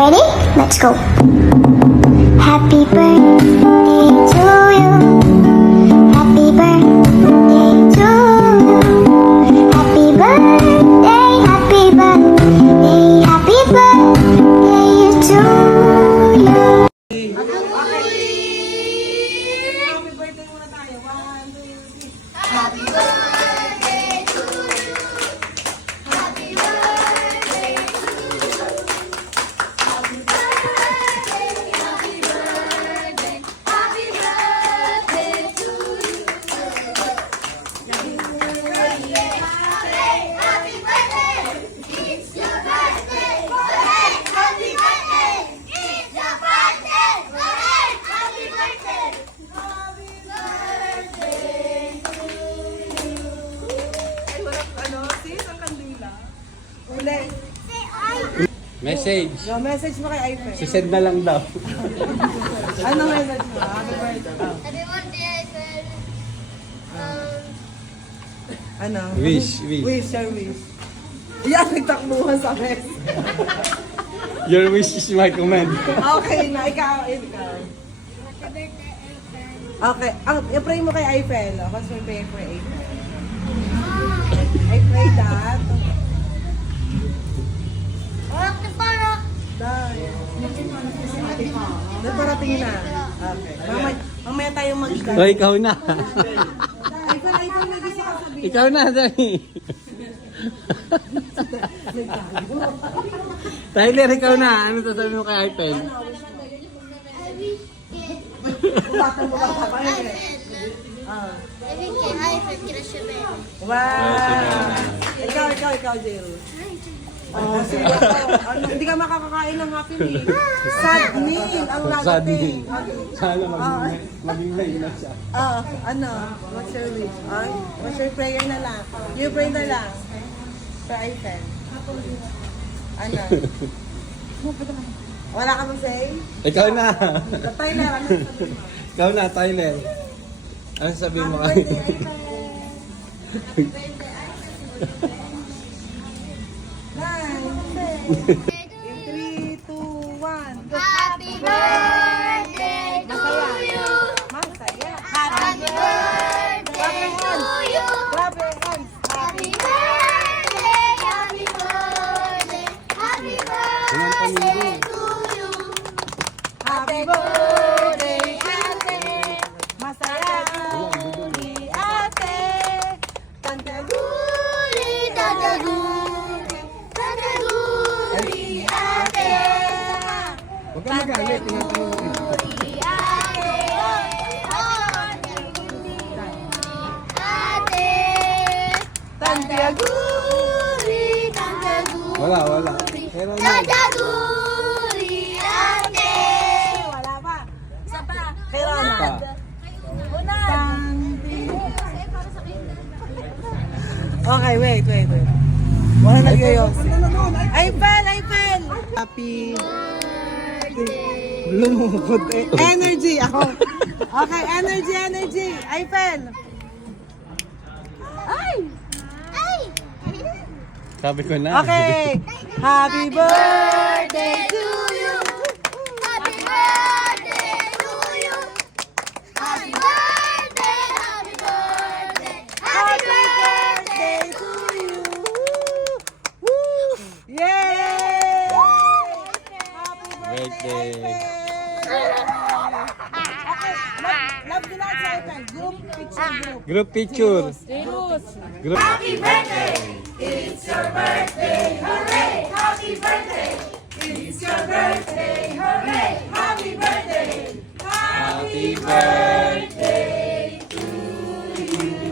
ready? Let's go. Happy birthday to you. Happy birthday to you. Happy birthday, happy birthday, happy birthday to you. Happy birthday muna tayo. 1, 2, 3. Happy birthday to you. Happy birthday to you. Happy birthday, happy birthday, happy birthday to you. Happy birthday, happy birthday. It's your birthday. Hooray! Happy birthday. It's your birthday. Hooray! Happy birthday. Happy birthday to you. Ay, walang sis, ang kandila. Uli. Message. Yung message mo kay Ife. Sisend na lang daw. Ano message mo? Happy birthday. Oh. Happy birthday, Ivan. Ano? Wish. Wish, your wish. Yan, nagtakbuhan sa mess. Your wish is my command. Okay na, ikaw. Happy birthday, Ivan. Okay, i-pray mo kay Eiffel. Kasi may pray for Eiffel. I pray that. Walang na para. Dahil. Parating na. Okay. Mamaya tayo mag-start. O, ikaw na. Eiffel, may gusto ka sabihin. Ikaw na, Dani. Tyler, ikaw na. Ano sasabihin mo kay Arpen? Bata mo bata pa. Ah. Ibig kay Ivan, kinasyabe. Wow! Ikaw, Jill. Oh, sige ako. Hindi ka makakakain ng Happy Meal. Sad meal ang lagating. Sana maging na siya. What's your wish? What's your prayer na lang? You pray na lang. For Eiffel. Ano? Wala ka mong say? Ikaw na. Tyler, ano sabi mo? Ikaw na, Tyler. Ano sabihin mo Happy kay? birthday, Eiffel. In 3, 2, 1. Happy birthday to you. Masaya. Happy birthday to you. Clap your hands. Happy birthday, happy birthday, happy birthday to you. Happy birthday, ate. Masaya ni ate. Tantaguri, tantaguri, tantaguri, ate. Huwag ka magalit. Tantaguri, ate. Ate. Tantaguri, tantaguri. Wala. Pero na. Tantaguri, ate. Wala pa. Isa pa. Pero na. Pa. Okay, wait. Wala nagyayos. Eiffel! Happy lumukot eh. Energy ako. Okay, energy. Eiffel! Ay! Sabi ko na. Okay. Happy birthday to you. Happy birthday to you. Happy birthday, happy birthday, happy birthday. to you. Woo! Yay! Happy Birthday. Okay, love the lights, Eiffel. Group picture group. Group picture. Group. Happy birthday! It's your birthday! Hooray! Happy birthday! It's your birthday! Hooray! Happy birthday! Happy birthday. to you.